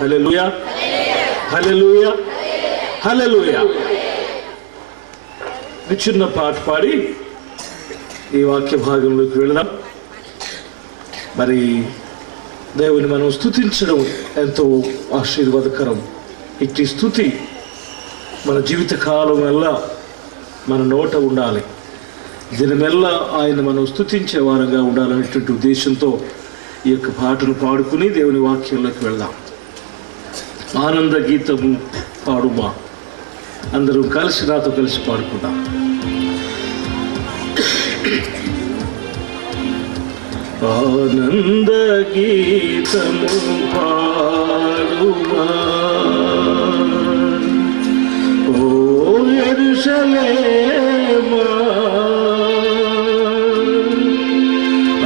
హల్లెలూయా, హల్లెలూయా, హల్లెలూయా. చిన్న పాట పాడి ఈ వాక్య భాగంలోకి వెళదాం. మరి దేవుని మనం స్తుతించడం ఎంతో ఆశీర్వాదకరం. ఇట్టి స్తుతి మన జీవితకాలం వల్ల మన నోట ఉండాలి. దినమెల్లా ఆయన మనం స్తుతించే వారంగా ఉండాలనేటువంటి ఉద్దేశంతో ఈ యొక్క పాటను పాడుకుని దేవుని వాక్యంలోకి వెళ్దాం. ఆనంద గీతము పాడుమా, అందరూ కలిసి నాతో కలిసి పాడుకుందాం. ఆనంద గీతము పాడుమా, ఓ యెరూషలేమా,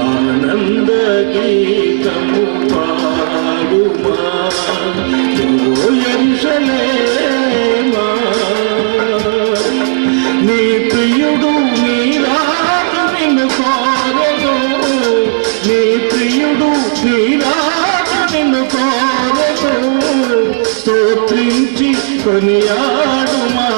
ఆనంద గీతము పాడుమా, ఓ యెరూషలేమా, నీ ప్రియుడు నీ రాజు నిన్ను కోరెను, నీ ప్రియుడు నీ రాజు నిన్ను కోరెను, స్తోత్రించి కొనియాడుమా,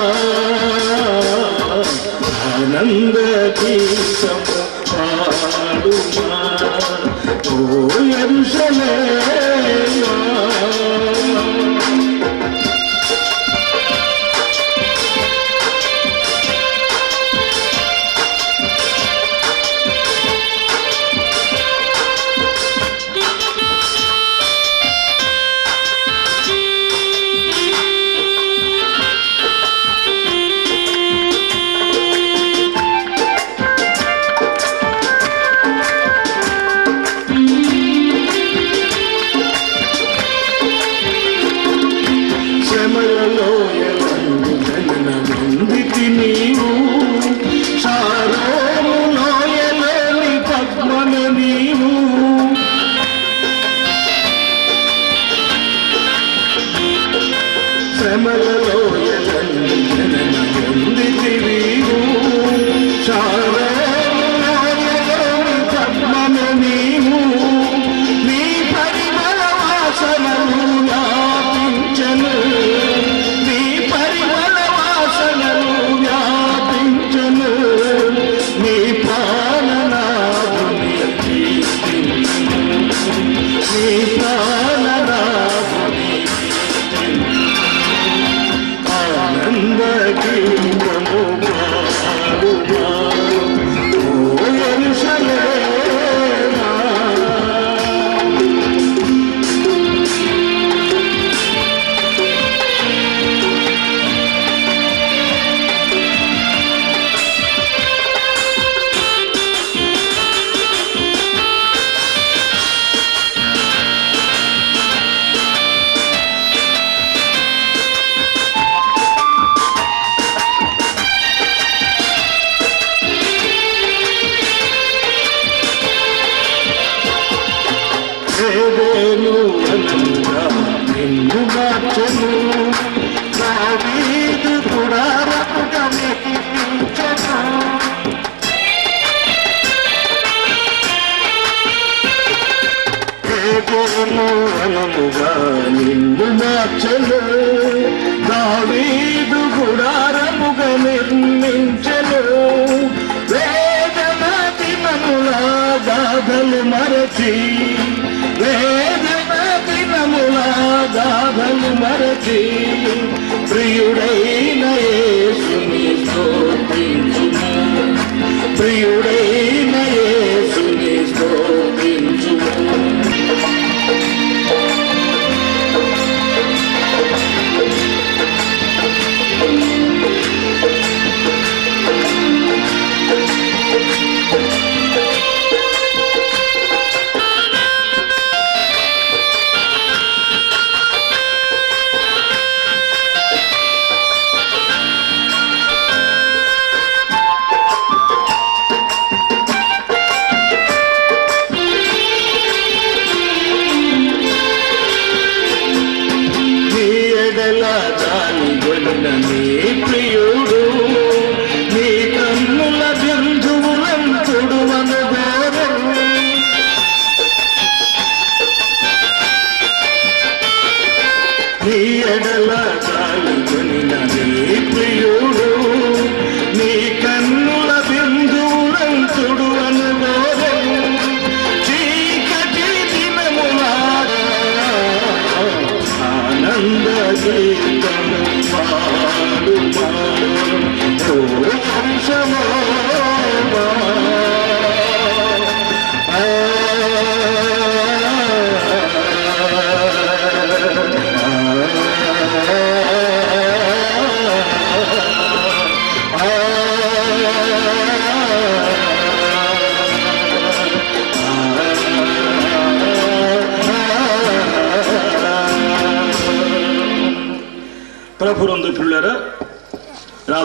ఆనంద గీతము పాడుమా, ఓ యెరూషలేమా. నిన్ను మార్చెను, దావీదు గుడారముగా నిర్మించెను, వేదన దినముల గాథలు మరచి, వేదన దినముల గాథలు మరచి, ప్రియుడైన యేసుని స్తుతించుము, ప్రియుడైన యేసుని స్తుతించుము.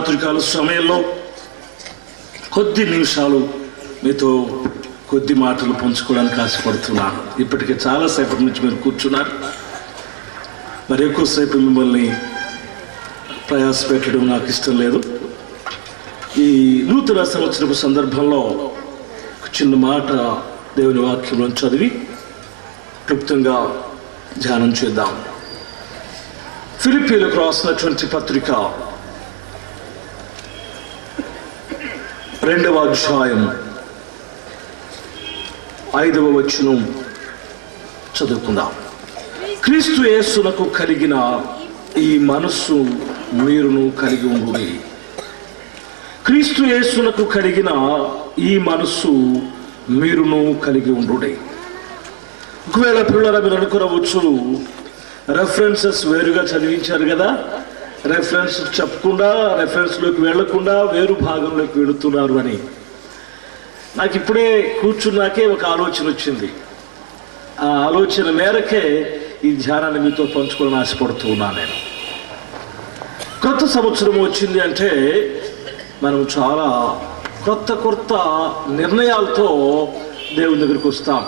రాత్రికాల సమయంలో కొద్ది నిమిషాలు మీతో కొద్ది మాటలు పంచుకోవడానికి ఆశపడుతున్నాను. ఇప్పటికే చాలాసేపటి నుంచి మీరు కూర్చున్నారు. మరి ఎక్కువసేపు మిమ్మల్ని ప్రయాస పెట్టడం నాకు ఇష్టం లేదు. ఈ నూతన సంవత్సరపు సందర్భంలో చిన్న మాట దేవుని వాక్యంలో చదివి క్లుప్తంగా ధ్యానం చేద్దాం. ఫిలిప్పీలకు రాసినటువంటి పత్రిక 2వ అధ్యాయం 5వ వచనం చదువుకుందాం. క్రీస్తు యేసునకు కలిగిన ఈ మనస్సు మీరును కలిగి ఉండుడి. క్రీస్తు యేసునకు కలిగిన ఈ మనస్సు మీరును కలిగి ఉండుడి. ఒకవేళ పిల్లల మీరు అనుకోవచ్చు, రెఫరెన్సెస్ వేరుగా చదివించారు కదా, రెఫరెన్స్ చెప్పకుండా రెఫరెన్స్లోకి వెళ్లకుండా వేరు భాగంలోకి వెళుతున్నారు అని. నాకు ఇప్పుడే కూర్చున్నాకే ఒక ఆలోచన వచ్చింది. ఆ ఆలోచన మేరకే ఈ ధ్యానాన్ని మీతో పంచుకోవాలని ఆశపడుతూ ఉన్నాను. నేను కొత్త సంవత్సరం వచ్చింది అంటే మనం చాలా కొత్త నిర్ణయాలతో దేవుని దగ్గరికి వస్తాం,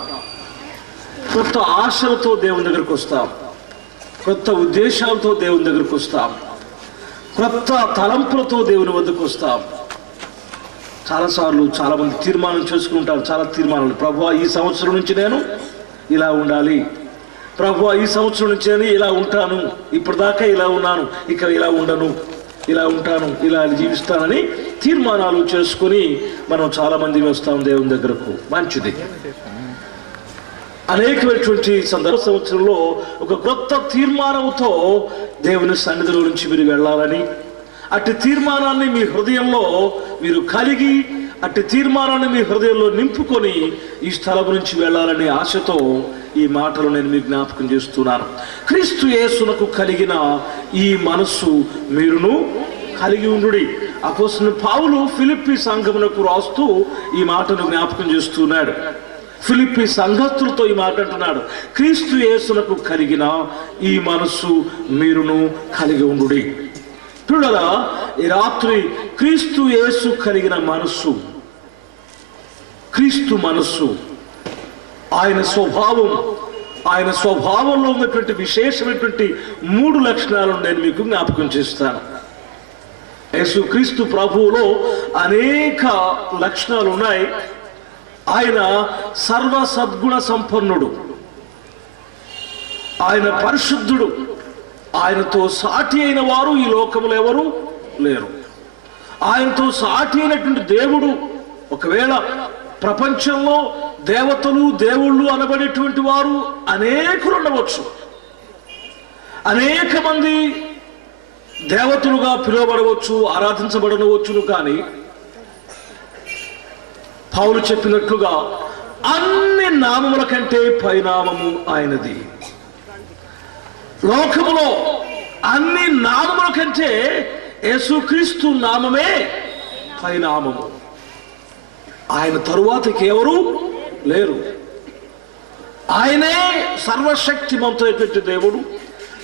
కొత్త ఆశలతో దేవుని దగ్గరికి వస్తాం, కొత్త ఉద్దేశాలతో దేవుని దగ్గరికి వస్తాం, కొత్త తలంపులతో దేవుని వద్దకు వస్తాం. చాలాసార్లు చాలామంది తీర్మానం చేసుకుంటారు, చాలా తీర్మానాలు. ప్రభువా, ఈ సంవత్సరం నుంచి నేను ఇలా ఉండాలి, ప్రభువా ఈ సంవత్సరం నుంచి నేను ఇలా ఉంటాను, ఇప్పటిదాకా ఇలా ఉన్నాను, ఇక ఇలా ఉండను, ఇలా ఉంటాను, ఇలా జీవిస్తానని తీర్మానాలు చేసుకుని మనం చాలామంది వస్తాం దేవుని దగ్గరకు. మంచిది. అనేకమైనటువంటి సంవత్సరంలో ఒక కొత్త తీర్మానంతో దేవుని సన్నిధిలో నుంచి మీరు వెళ్ళాలని, అట్టి తీర్మానాన్ని మీ హృదయంలో మీరు కలిగి, అట్టి తీర్మానాన్ని మీ హృదయంలో నింపుకొని ఈ స్థలం నుంచి వెళ్ళాలనే ఆశతో ఈ మాటలు నేను మీకు జ్ఞాపకం చేస్తున్నాను. క్రీస్తు యేసునకు కలిగిన ఈ మనస్సు మీరును కలిగి ఉండుడి. అపోస్తలుడైన పౌలు ఫిలిప్పీ సంఘమునకు రాస్తూ ఈ మాటను జ్ఞాపకం చేస్తున్నాడు. ఫిలిప్పీ సంఘస్థులతో ఈ మాట అంటున్నాడు, క్రీస్తు యేసునకు కలిగిన ఈ మనస్సు మీరును కలిగి ఉండుడి. పిల్లలా, ఈ రాత్రి క్రీస్తు యేసు కలిగిన మనస్సు, క్రీస్తు మనస్సు, ఆయన స్వభావం, ఆయన స్వభావంలో ఉన్నటువంటి విశేషమైనటువంటి 3 లక్షణాలను నేను మీకు జ్ఞాపకం చేస్తాను. యేసు క్రీస్తు ప్రభువులో అనేక లక్షణాలు ఉన్నాయి. ఆయన సర్వ సద్గుణ సంపన్నుడు, ఆయన పరిశుద్ధుడు, ఆయనతో సాటి అయిన వారు ఈ లోకములో ఎవరు లేరు. ఆయనతో సాటి అయినటువంటి దేవుడు, ఒకవేళ ప్రపంచంలో దేవతలు దేవుళ్ళు అనబడేటువంటి వారు అనేకులు ఉండవచ్చు, అనేక మంది దేవతలుగా పిలువబడవచ్చు, ఆరాధించబడవచ్చును. కానీ పౌలు చెప్పినట్లుగా అన్ని నామముల కంటే పైనామము ఆయనది. లోకములో అన్ని నామముల కంటే యేసుక్రీస్తు నామమే పైనామము. ఆయన తరువాతకి ఎవరు లేరు. ఆయనే సర్వశక్తిమంతుడైనటువంటి దేవుడు,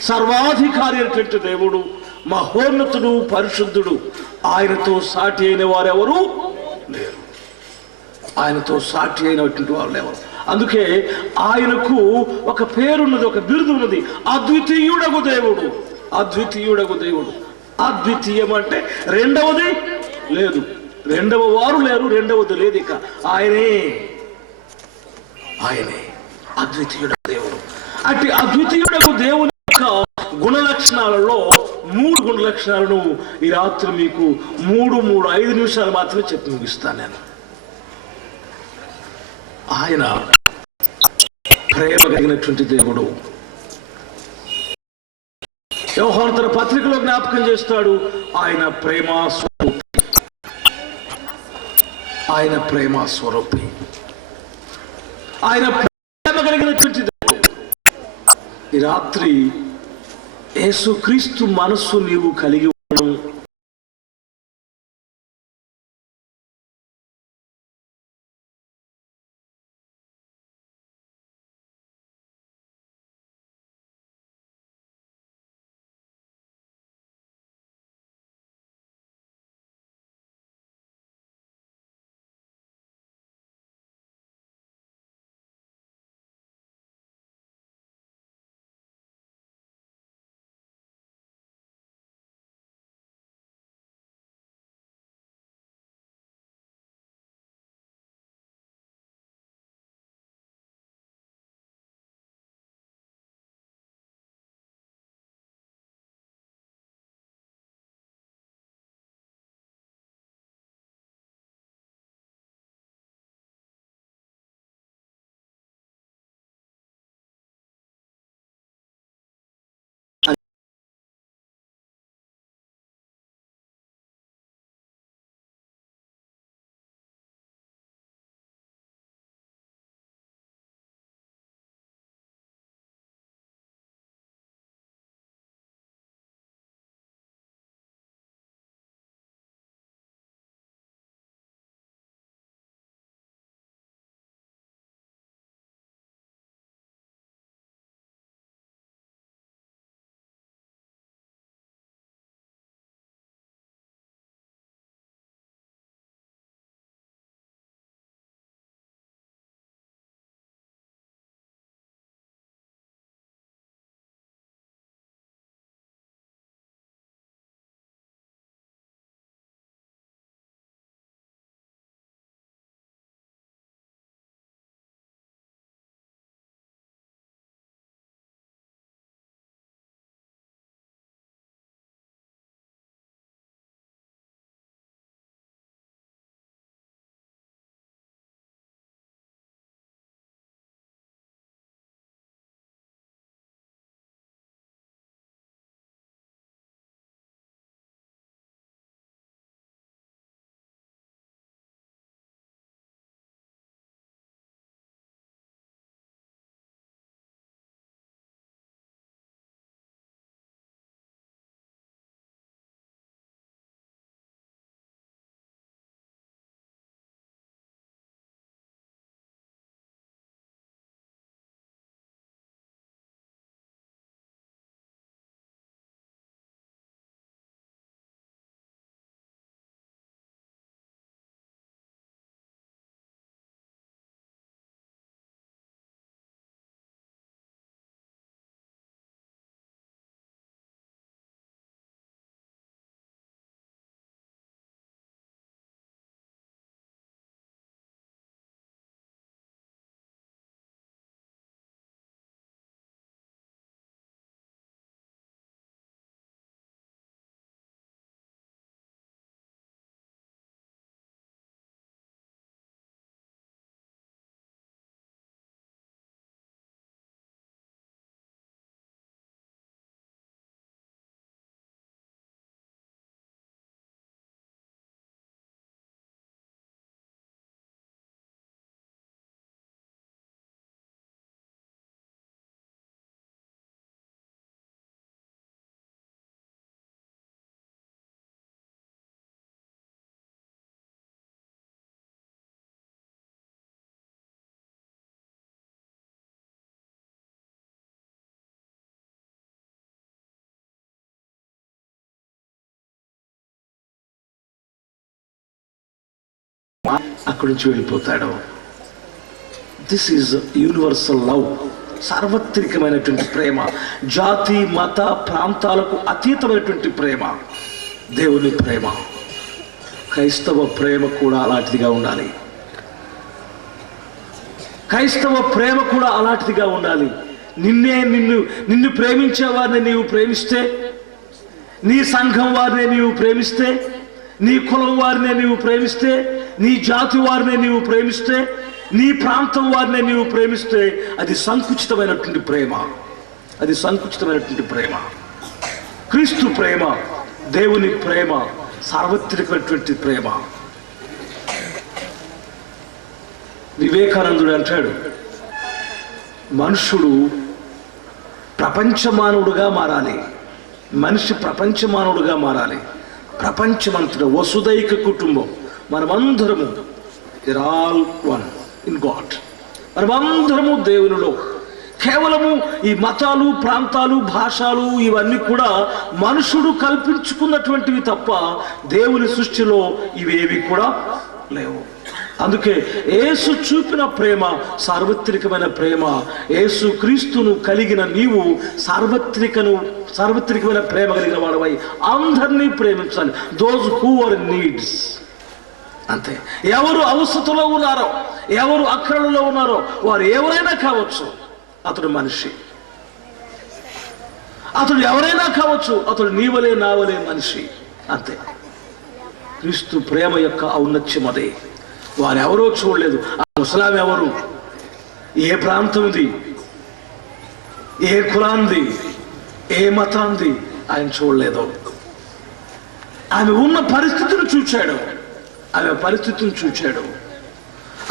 సర్వాధికారి అయినటువంటి దేవుడు, మహోన్నతుడు, పరిశుద్ధుడు. ఆయనతో సాటి అయిన వారెవరు లేరు. ఆయనతో సాటి అయినటువంటి వారు లేవరు. అందుకే ఆయనకు ఒక పేరున్నది, ఒక బిరుదు ఉన్నది, అద్వితీయుడగు దేవుడు. అద్వితీయుడగు దేవుడు. అద్వితీయం అంటే రెండవది లేదు, రెండవ వారు లేరు, రెండవది లేదు. ఇక ఆయనే అద్వితీయుడగు దేవుడు. అట్టి అద్వితీయుడగు దేవుని యొక్క గుణ లక్షణాలలో 3 గుణ లక్షణాలను ఈ రాత్రి మీకు 5 నిమిషాలు మాత్రమే చెప్పి ముగిస్తాను నేను. ఆయన ప్రేమ కలిగినటువంటి దేవుడు. యోహాను తన పత్రికలో జ్ఞాపకం చేస్తాడు, ఆయన ప్రేమ స్వరూపి. ఆయన ప్రేమ స్వరూపి, ఆయన ప్రేమ కలిగినటువంటి దేవుడు. ఈ రాత్రి యేసుక్రీస్తు మనస్సు నీవు కలిగి ఉండడం అక్కడి నుంచి వెళ్ళిపోతాడు. దిస్ ఈజ్ యూనివర్సల్ లవ్, సార్వత్రికమైనటువంటి ప్రేమ, జాతి మత ప్రాంతాలకు అతీతమైనటువంటి ప్రేమ, దేవుని ప్రేమ. క్రైస్తవ ప్రేమ కూడా అలాంటిదిగా ఉండాలి. క్రైస్తవ ప్రేమ కూడా అలాంటిదిగా ఉండాలి. నిన్ను ప్రేమించే వారిని నీవు ప్రేమిస్తే, నీ సంఘం వారిని నీవు ప్రేమిస్తే, నీ కులం వారిని నీవు ప్రేమిస్తే, నీ జాతి వారిని నీవు ప్రేమిస్తే, నీ ప్రాంతం వారిని నీవు ప్రేమిస్తే అది సంకుచితమైనటువంటి ప్రేమ, అది సంకుచితమైనటువంటి ప్రేమ. క్రీస్తు ప్రేమ, దేవుని ప్రేమ సార్వత్రికమైనటువంటి ప్రేమ. వివేకానందుడు అంటాడు, మనుషుడు ప్రపంచమానవుడుగా మారాలి, మనిషి ప్రపంచమానవుడుగా మారాలి. ప్రపంచమంతట వసుదైక కుటుంబం, మనమందరము ఆల్ వన్ ఇన్ గాడ్, మనమందరము దేవునిలో. కేవలము ఈ మతాలు, ప్రాంతాలు, భాషలు ఇవన్నీ కూడా మనుషుడు కల్పించుకున్నటువంటివి తప్ప దేవుని సృష్టిలో ఇవేవి కూడా లేవు. అందుకే యేసు చూపిన ప్రేమ సార్వత్రికమైన ప్రేమ. యేసు క్రీస్తును కలిగిన నీవు సార్వత్రికమైన ప్రేమ కలిగిన వాడవై అందరినీ ప్రేమించాలి. దోస్ హూ ఆర్ నీడ్స్, అంతే. ఎవరు అవసరతలో ఉన్నారో, ఎవరు అక్కరలో ఉన్నారో వారు ఎవరైనా కావచ్చు, అతడు మనిషి. అతడు ఎవరైనా కావచ్చు, అతడు నీవలే నావలే మనిషి, అంతే. క్రీస్తు ప్రేమ యొక్క ఔన్నత్యం అదే. వారు ఎవరో చూడలేదు. ఆ ముసలాం ఎవరు, ఏ ప్రాంతంది, ఏ కులాంది, ఏ మతాంది ఆయన చూడలేదు. ఆమె ఉన్న పరిస్థితిని చూచాడు, ఆమె పరిస్థితిని చూచాడు,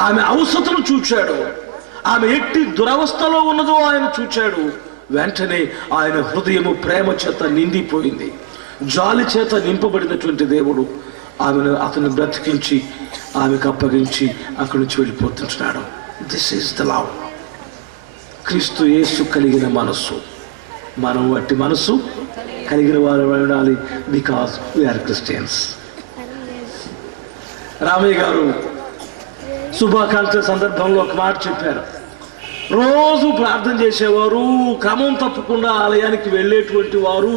ఆమె అవసరతను చూచాడు, ఆమె ఎట్టి దురవస్థలో ఉన్నదో ఆయన చూచాడు. వెంటనే ఆయన హృదయము ప్రేమ చేత నిండిపోయింది, జాలి చేత నింపబడినటువంటి దేవుడు అతన్ని బ్రతికించి ఆమెకు అప్పగించి అక్కడి నుంచి వెళ్ళిపోతున్నాడు. This is the love. క్రీస్తు యేసు కలిగిన మనస్సు, మనం అట్టి మనస్సు కలిగిన వారు ఉండాలి, బికాస్ వీఆర్ క్రిస్టియన్స్. రామయ్య గారు శుభాకాంక్షల సందర్భంలో ఒక మాట చెప్పారు. రోజు ప్రార్థన చేసేవారు, క్రమం తప్పకుండా ఆలయానికి వెళ్ళేటువంటి వారు,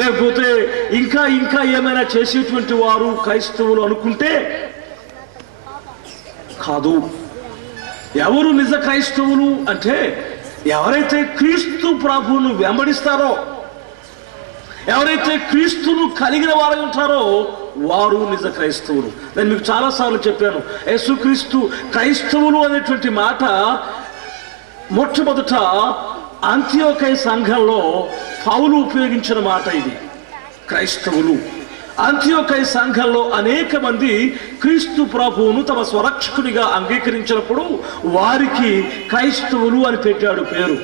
లేకపోతే ఇంకా ఇంకా ఏమైనా చేసేటువంటి వారు క్రైస్తవులు అనుకుంటే కాదు. ఎవరు నిజ క్రైస్తవులు అంటే ఎవరైతే క్రీస్తు ప్రభువును వెంబడిస్తారో, ఎవరైతే క్రీస్తును కలిగిన వారు ఉంటారో వారు నిజ క్రైస్తవులు. నేను మీకు చాలాసార్లు చెప్పాను, యేసుక్రీస్తు క్రైస్తవులు అనేటువంటి మాట మొట్టమొదట అంత్యోకయ సంఘంలో పౌలు ఉపయోగించిన మాట. ఇది క్రైస్తవులు. అంత్యోకయ సంఘంలో అనేక మంది క్రీస్తు ప్రభువును తమ స్వరక్షకునిగా అంగీకరించినప్పుడు వారికి క్రైస్తవులు అని పెట్టాడు పేరు,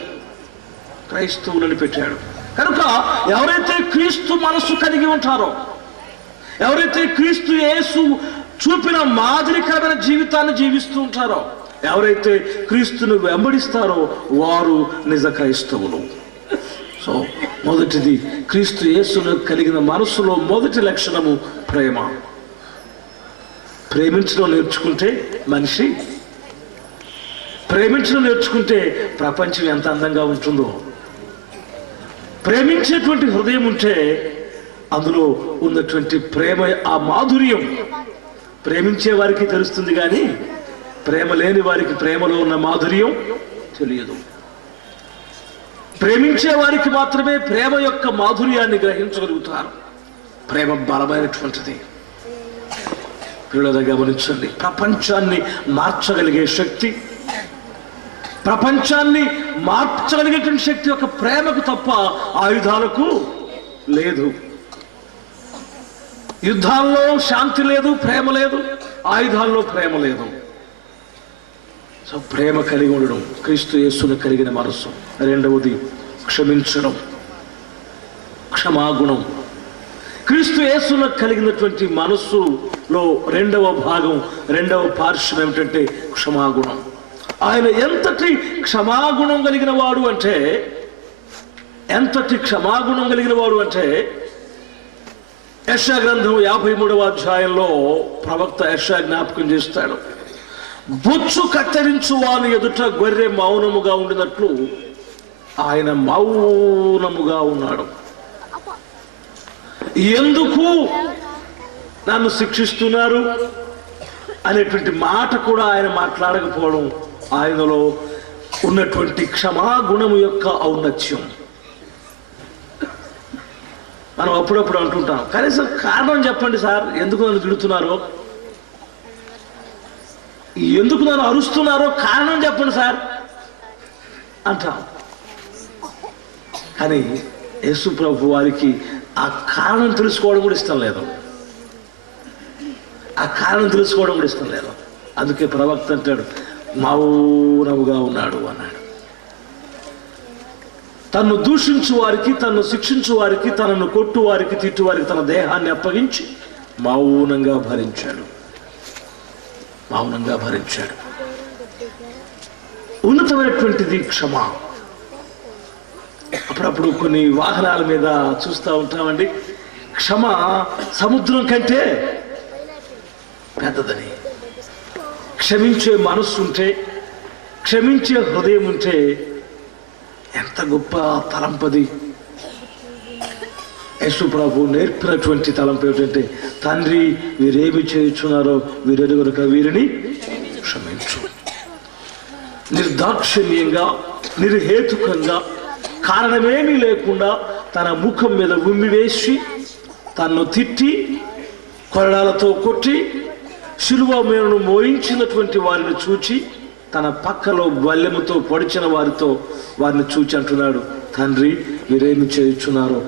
క్రైస్తవులు అని పెట్టాడు. కనుక ఎవరైతే క్రీస్తు మనస్సు కలిగి ఉంటారో, ఎవరైతే క్రీస్తు యేసు చూపిన మాదిరికరమైన జీవితాన్ని జీవిస్తూ ఉంటారో, ఎవరైతే క్రీస్తును వెంబడిస్తారో వారు నిజ క్రైస్తవులు. సో మొదటిది, క్రీస్తు యేసును కలిగిన మనస్సులో మొదటి లక్షణము ప్రేమ. ప్రేమించడం నేర్చుకుంటే మనిషి, ప్రేమించడం నేర్చుకుంటే ప్రపంచం ఎంత అందంగా ఉంటుందో. ప్రేమించేటువంటి హృదయం ఉంటే అందులో ఉన్నటువంటి ప్రేమ, ఆ మాధుర్యం ప్రేమించే వారికి తెలుస్తుంది, కానీ ప్రేమ లేని వారికి ప్రేమలో ఉన్న మాధుర్యం తెలియదు. ప్రేమించే వారికి మాత్రమే ప్రేమ యొక్క మాధుర్యాన్ని గ్రహించగలుగుతారు. ప్రేమ బలమైనటువంటిది. పిల్లలుగా గమనించండి, ప్రపంచాన్ని మార్చగలిగే శక్తి, ప్రపంచాన్ని మార్చగలిగేటువంటి శక్తి యొక్క ప్రేమకు తప్ప ఆయుధాలకు లేదు. యుద్ధాల్లో శాంతి లేదు, ప్రేమ లేదు. ఆయుధాల్లో ప్రేమ లేదు. సో ప్రేమ కలిగి ఉండడం, క్రీస్తు యేసును కలిగిన మనస్సు. రెండవది క్షమించడం, క్షమాగుణం. క్రీస్తు యేసును కలిగినటువంటి మనస్సులో రెండవ భాగం, రెండవ పార్శ్వం ఏమిటంటే క్షమాగుణం. ఆయన ఎంతటి క్షమాగుణం కలిగిన వాడు అంటే, ఎంతటి క్షమాగుణం కలిగిన వాడు అంటే యెషయా గ్రంథం 53వ అధ్యాయంలో ప్రవక్త యెషయా జ్ఞాపకం చేస్తాడు, బొచ్చు కత్తిరించు వాని ఎదుట గొర్రె మౌనముగా ఉండినట్లు ఆయన మౌనముగా ఉన్నాడు. ఎందుకు నన్ను శిక్షిస్తున్నారు అనేటువంటి మాట కూడా ఆయన మాట్లాడకపోవడం ఆయనలో ఉన్నటువంటి క్షమాగుణము యొక్క ఔన్నత్యం. మనం అప్పుడప్పుడు అంటుంటాం, కనీసం కారణం చెప్పండి సార్, ఎందుకు నన్ను తిడుతున్నారో, ఎందుకు నన్ను అరుస్తున్నారో కారణం చెప్పండి సార్ అంటాం. కానీ యేసు ప్రభు వారికి ఆ కారణం తెలుసుకోవడం కూడా ఇష్టం లేదు. ఆ కారణం తెలుసుకోవడం కూడా ఇష్టం లేదు. అందుకే ప్రవక్త అంటాడు, మౌనముగా ఉన్నాడు అన్నాడు. తన్ను దూషించు వారికి, తన్ను శిక్షించు వారికి, తనను కొట్టు వారికి, తిట్టు వారికి తన దేహాన్ని అప్పగించి మౌనంగా భరించాడు. మౌనంగా భరించాడు. ఉన్నతమైనటువంటిది క్షమ. అప్పుడప్పుడు కొన్ని వాహనాల మీద చూస్తూ ఉంటామండి, క్షమ సముద్రం కంటే పెద్దదని. క్షమించే మనస్సు ఉంటే, క్షమించే హృదయం ఉంటే ఎంత గొప్ప తలంపది. యేసు ప్రభు నేర్పినటువంటి తలంపు ఏమిటంటే, తండ్రి వీరేమి చేయుచున్నారో వీరెరుగక వీరిని క్షమించు. నిర్దాక్షిణ్యంగా, నిర్హేతుకంగా, కారణమేమీ లేకుండా తన ముఖం మీద ఉమ్మి వేసి, తన్ను తిట్టి, కొరడాలతో కొట్టి, శిలువ మీదను మోయించినటువంటి వారిని చూచి, తన పక్కలో బల్లెముతో పొడిచిన వారిని చూచి అంటున్నాడు, తండ్రి వీరేమి చేయుచున్నారో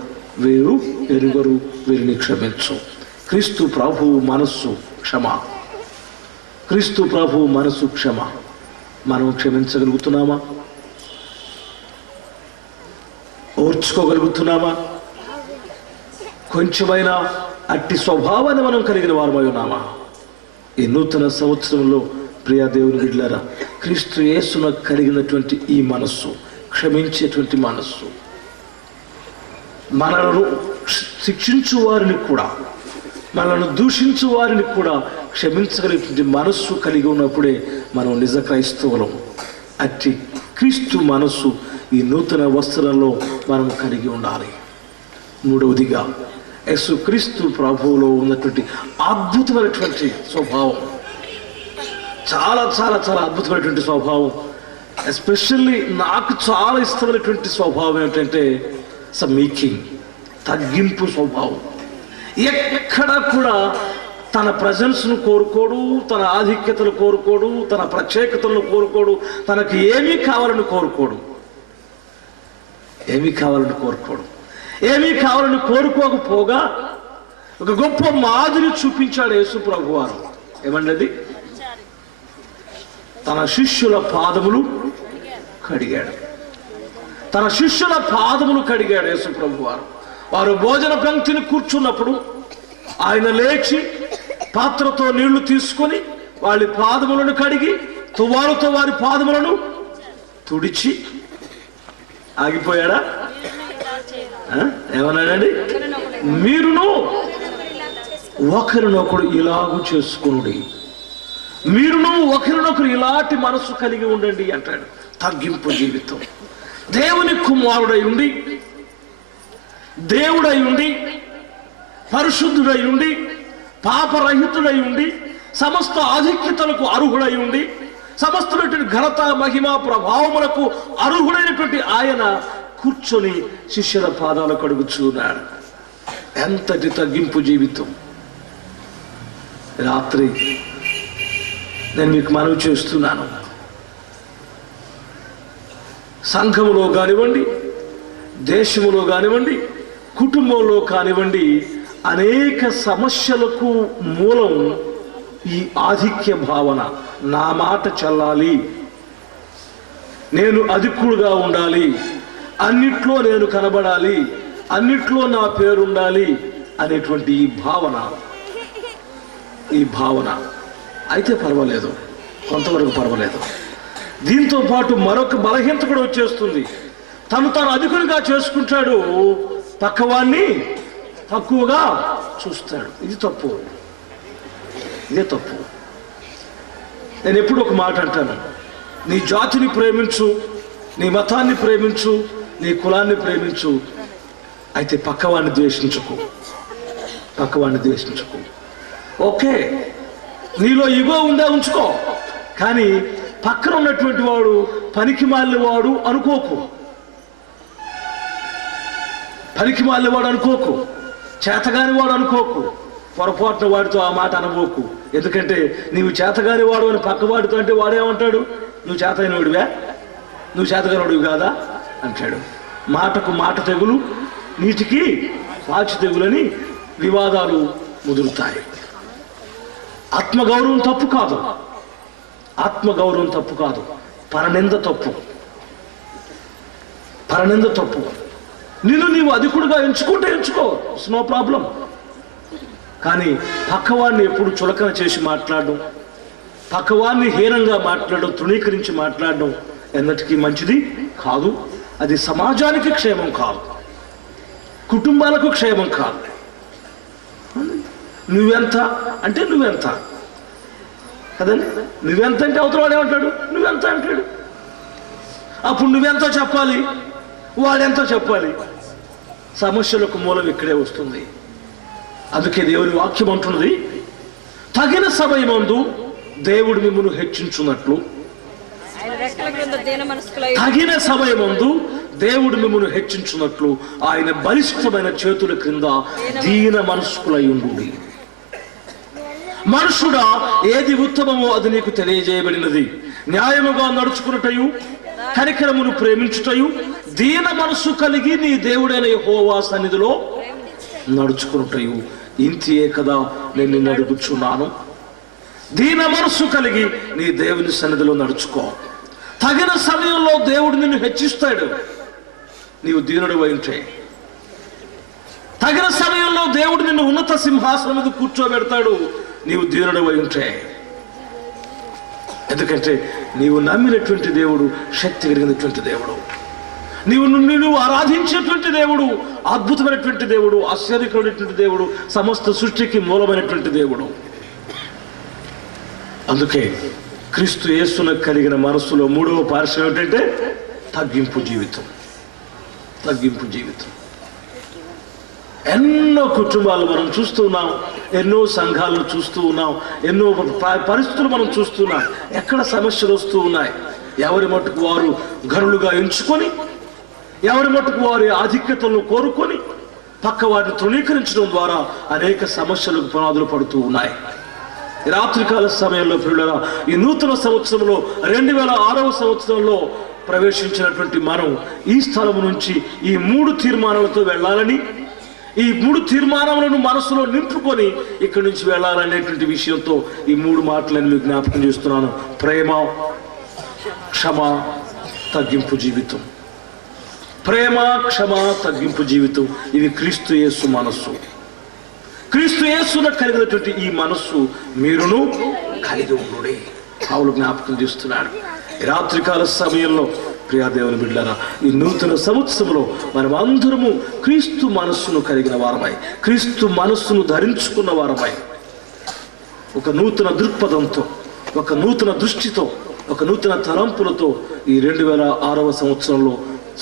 వీరు ఎరుగరు, వీరిని క్షమించు. క్రీస్తు ప్రభువు మనస్సు క్షమ. క్రీస్తు ప్రభువు మనస్సు క్షమ. మనం క్షమించగలుగుతున్నామా? ఓర్చుకోగలుగుతున్నామా? కొంచెమైనా అట్టి స్వభావాన్ని మనం కలిగిన వారమై ఉన్నామా? ఈ నూతన సంవత్సరంలో ప్రియా దేవుని బిడ్డలారా, క్రీస్తు యేసునకు కలిగినటువంటి ఈ మనస్సు, క్షమించేటువంటి మనస్సు, మనలను శిక్షించు వారిని కూడా, మనల్ని దూషించు వారిని కూడా క్షమించగలిగినటువంటి మనస్సు కలిగి ఉన్నప్పుడే మనం నిజ క్రైస్తవులం. అట్టి క్రీస్తు మనస్సు ఈ నూతన వస్త్రంలో మనం కలిగి ఉండాలి. మూడవదిగా యేసు క్రీస్తు ప్రభువులో ఉన్నటువంటి అద్భుతమైనటువంటి స్వభావం, చాలా చాలా చాలా అద్భుతమైనటువంటి స్వభావం. ఎస్పెషల్లీ నాకు చాలా ఇష్టమైనటువంటి స్వభావం ఏమిటంటే మీకింగ్, తగ్గింపు స్వభావం. ఎక్కడ కూడా తన ప్రజెన్స్ను కోరుకోడు, తన ఆధిక్యతను కోరుకోడు, తన ప్రత్యేకతలను కోరుకోడు, తనకు ఏమీ కావాలని కోరుకోడు. ఏమీ కావాలని కోరుకోడు. ఏమీ కావాలని కోరుకోకపోగా ఒక గొప్ప మాదిరి చూపించాడు యేసు ప్రభు వారు. ఏమన్నది? తన శిష్యుల పాదములు కడిగాడు. తన శిష్యుల పాదములు కడిగాడు యేసు ప్రభు వారు. వారు భోజన పంక్తిని కూర్చున్నప్పుడు ఆయన లేచి పాత్రతో నీళ్లు తీసుకొని వాళ్ళ పాదములను కడిగి తువాలుతో వారి పాదములను తుడిచి ఆగిపోయాడా? ఏమన్నాడండి? మీరును ఒకరినొకడు ఇలాగూ చేసుకునుడి, మీరును ఒకరినొకరు ఇలాంటి మనసు కలిగి ఉండండి అంటాడు. తగ్గింపు జీవితం. దేవుని కుమారుడై ఉండి, దేవుడై ఉండి, పరిశుద్ధుడై ఉండి, పాపరహితుడై ఉండి, సమస్త ఆధిక్యతలకు అర్హుడై ఉండి, సమస్తమైనటువంటి ఘనత మహిమ ప్రభావములకు అర్హుడైనటువంటి ఆయన కూర్చొని శిష్యుల పాదాలు కడుగుచున్నాడు. ఎంతటి తగ్గింపు జీవితం! రాత్రి నేను మీకు మనవి చేస్తున్నాను, సంఘములో కానివ్వండి, దేశములో కానివ్వండి, కుటుంబంలో కానివ్వండి, అనేక సమస్యలకు మూలం ఈ ఆధిక్య భావన. నా మాట చెల్లాలి, నేను అధికుడుగా ఉండాలి, అన్నిట్లో నేను కనబడాలి, అన్నిట్లో నా పేరు ఉండాలి అనేటువంటి ఈ భావన అయితే పర్వాలేదు, కొంతవరకు పర్వాలేదు. దీంతో పాటు మరొక బలహీనత కూడా వచ్చేస్తుంది. తను అధికునిగా చేసుకుంటాడు, పక్కవాన్ని తక్కువగా చూస్తాడు. ఇది తప్పు, ఇదే తప్పు. నేను ఎప్పుడు ఒక మాట అంటాను, నీ జాతిని ప్రేమించు, నీ మతాన్ని ప్రేమించు, నీ కులాన్ని ప్రేమించు, అయితే పక్కవాడిని ద్వేషించకు, పక్కవాడిని ద్వేషించకు. ఓకే, నీలో ఇగో ఉందా ఉంచుకో, కానీ పక్కన ఉన్నటువంటి వాడు పనికి మాలినవాడు అనుకోకు, పనికి మాలినవాడు అనుకోకు, చేతగాని వాడు అనుకోకు, పొరపాటున వాడితో ఆ మాట అనబోకు. ఎందుకంటే నీవు చేతగాని వాడు అని పక్కవాడితో అంటే వాడేమంటాడు, నువ్వు చేతగానివాడివా, నువ్వు చేతగానివాడివి కాదా అంటాడు. మాటకు మాట తెగులు, నీటికి పాచి తెగులని వివాదాలు ముదురుతాయి. ఆత్మగౌరవం తప్పు కాదు, ఆత్మగౌరవం తప్పు కాదు, పరనింద తప్పు, పరనింద తప్పు. నిన్ను నీవు అధికుడుగా ఎంచుకుంటే ఎంచుకో, ఇట్స్ నో ప్రాబ్లం. కానీ పక్కవాడిని ఎప్పుడు చులకన చేసి మాట్లాడడం, పక్కవాడిని హీనంగా మాట్లాడడం, తృణీకరించి మాట్లాడడం ఎన్నటికీ మంచిది కాదు. అది సమాజానికి క్షేమం కాదు, కుటుంబాలకు క్షేమం కాదు. నువ్వెంత అంటే నువ్వెంత కదండి, నువ్వెంత అంటే అవతల వాడు ఏమంటాడు, నువ్వెంత అంటాడు. అప్పుడు నువ్వెంతో చెప్పాలి, వాడెంతో చెప్పాలి. సమస్యలకు మూలం ఇక్కడే వస్తుంది. అందుకే దేవుని వాక్యం అంటున్నది, తగిన సమయమందు దేవుడు మిమ్మల్ని హెచ్చించున్నట్లు, తగిన సమయమందు దేవుడు మిమ్మల్ని హెచ్చించున్నట్లు ఆయన బలిష్టమైన చేతుల క్రింద దీన మనస్కులై ఉండు. మనుషుడా, ఏది ఉత్తమమో అది నీకు తెలియజేయబడినది. న్యాయముగా నడుచుకున్నటయు, కనికరమును ప్రేమించుటయు, దీన మనస్సు కలిగి నీ దేవుడైన యెహోవా సన్నిధిలో నడుచుకున్నటయు ఇంతియే కదా నేను నిన్ను అడుగుచున్నాను. దీన మనస్సు కలిగి నీ దేవుని సన్నిధిలో నడుచుకో. తగిన సమయంలో దేవుడు నిన్ను హెచ్చిస్తాడు, నీవు దీనుడు ఉంటే. తగిన సమయంలో దేవుడు నిన్ను ఉన్నత సింహాసనం మీద కూర్చోబెడతాడు, నీవు దీనుడు ఉంటే. ఎందుకంటే నీవు నమ్మినటువంటి దేవుడు శక్తి కలిగినటువంటి దేవుడు, నీవు ఆరాధించేటువంటి దేవుడు అద్భుతమైనటువంటి దేవుడు, ఆశ్చర్యకరమైనటువంటి దేవుడు, సమస్త సృష్టికి మూలమైనటువంటి దేవుడు. అందుకే క్రీస్తు యేసునకు కలిగిన మనస్సులో మూడవ పార్శ్వం ఏంటంటే తగ్గింపు జీవితం. తగ్గింపు జీవితం. ఎన్నో కుటుంబాలు మనం చూస్తూ ఉన్నాం, ఎన్నో సంఘాలను చూస్తూ ఉన్నాం, ఎన్నో పరిస్థితులు మనం చూస్తున్నాం. ఎక్కడ సమస్యలు వస్తూ ఉన్నాయి, ఎవరి మట్టుకు వారు గనులుగా ఎంచుకొని, ఎవరి మట్టుకు వారి ఆధిక్యతలను కోరుకొని పక్క వారిని తృణీకరించడం ద్వారా అనేక సమస్యలకు పునాదులు పడుతూ ఉన్నాయి. రాత్రికాల సమయంలో ప్రియులారా, ఈ నూతన సంవత్సరంలో 2006వ సంవత్సరంలో ప్రవేశించినటువంటి మనం ఈ స్థలం నుంచి ఈ 3 తీర్మానాలతో వెళ్ళాలని, ఈ 3 తీర్మానాలను మనసులో నింపుకొని ఇక్కడి నుంచి వెళ్ళాలనేటువంటి విషయంతో ఈ 3 మాటలను జ్ఞాపకం చేస్తున్నాను. ప్రేమ, క్షమ, తగ్గింపు జీవితం. ప్రేమ, క్షమ, తగ్గింపు జీవితం, ఇది క్రీస్తు యేసు మనస్సు. క్రీస్తు యేసును కలిగినటువంటి ఈ మనస్సు మీరును కలిగి ఉండుడి. పౌలు జ్ఞాపకం చేస్తున్నాడు. రాత్రికాల సమయంలో ప్రియా దేవుని బిడ్డలారా, ఈ నూతన సంవత్సరంలో మనం అందరము క్రీస్తు మనస్సును కలిగిన వారమై, క్రీస్తు మనస్సును ధరించుకున్న వారమై, ఒక నూతన దృక్పథంతో, ఒక నూతన దృష్టితో, ఒక నూతన తలంపులతో ఈ 2006వ సంవత్సరంలో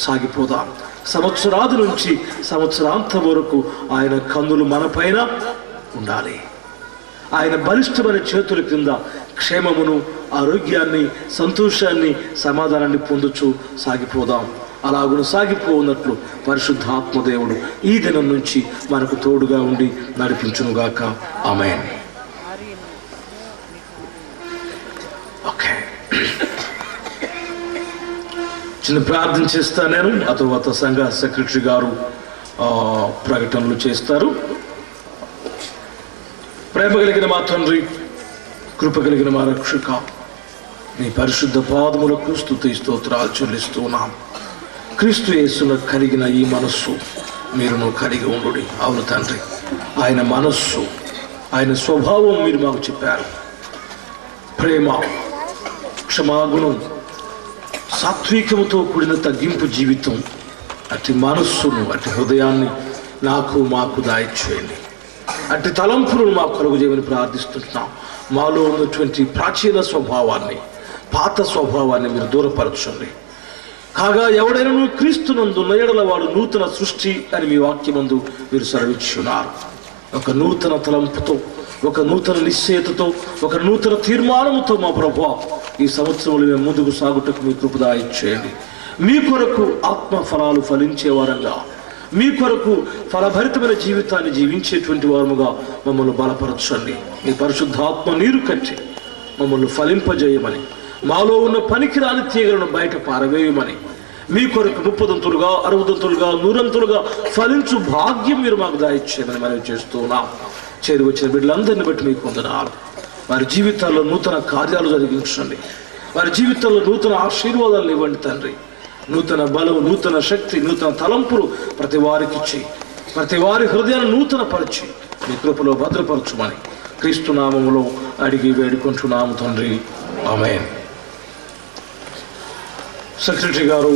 సాగిపోదాం. సంవత్సరాది నుంచి సంవత్సరాంతం వరకు ఆయన కన్నులు మన పైన ఉండాలి. ఆయన బలిష్టమైన చేతుల కింద క్షేమమును, ఆరోగ్యాన్ని, సంతోషాన్ని, సమాధానాన్ని పొందుచు సాగిపోదాం. అలాగును సాగిపోన్నట్లు పరిశుద్ధాత్మదేవుడు ఈ దినం నుంచి మనకు తోడుగా ఉండి నడిపించునుగాక. ఆమేన్. ఓకే, చిన్న ప్రార్థన చేస్తాను నేను. ఆ తర్వాత సంఘ సెక్రటరీ గారు ప్రకటనలు చేస్తారు. ప్రేమ కలిగిన మా తండ్రి, కృప కలిగిన మా రక్షక, నీ పరిశుద్ధ పాదములకు స్తుతి స్తోత్రాలు చెల్లిస్తూ ఉన్నాం. క్రీస్తు యేసును కలిగిన ఈ మనస్సు మీరును కలిగి ఉండుడి. అవును తండ్రి, ఆయన మనస్సు, ఆయన స్వభావం మీరు మాకు చెప్పారు. ప్రేమ, క్షమాగుణం, సాత్వికముతో కూడిన తగ్గింపు జీవితం, అటు మనస్సును, అటు హృదయాన్ని నాకు మాకు దయచేయండి. అట్టి తలంపులను మాకు కలుగు చేయమని ప్రార్థిస్తున్నాం. మాలో ఉన్నటువంటి ప్రాచీన స్వభావాన్ని, పాత స్వభావాన్ని మీరు దూరపరచండి. కాగా ఎవడైనా క్రీస్తునందున్న ఎడల వాడు నూతన సృష్టి అని మీ వాక్యమందు మీరు సెలవిచ్చున్నారు. ఒక నూతన తలంపుతో, ఒక నూతన నిశ్చయతతో, ఒక నూతన తీర్మానముతో మా ప్రభువా ఈ సంవత్సరంలో మేము ముందుకు సాగుటకు మీ కృప దయచేయండి. మీ కొరకు ఆత్మ ఫలాలు ఫలించే వారంగా, మీ కొరకు ఫలభరితమైన జీవితాన్ని జీవించేటువంటి వారముగా మమ్మల్ని బలపరచండి. మీ పరిశుద్ధాత్మ నీరు కట్టి మమ్మల్ని ఫలింపజేయమని, మాలో ఉన్న పనికిరాని తీగలను బయట పారవేయమని, మీ కొరకు 30దంతులుగా 60దంతులుగా 100ంతులుగా ఫలించు భాగ్యం మీరు మాకు దయచేయమని మనం చేస్తూ ఉన్నాం. చేరి వచ్చిన బిడ్డలందరినీ బట్టి మీకు వందనాలు. వారి జీవితాల్లో నూతన కార్యాలు జరిగించండి. వారి జీవితంలో నూతన ఆశీర్వాదాలు ఇవ్వండి తండ్రి. నూతన బలం, నూతన శక్తి, నూతన తలంపులు ప్రతి వారికి ఇచ్చి, ప్రతి వారి హృదయాన్ని నూతన పరిచి మీ కృపలో భద్రపరచుమని క్రీస్తు నామములో అడిగి వేడుకుంటున్నాము తండ్రి. ఆమేన్. సెక్రటరీ గారు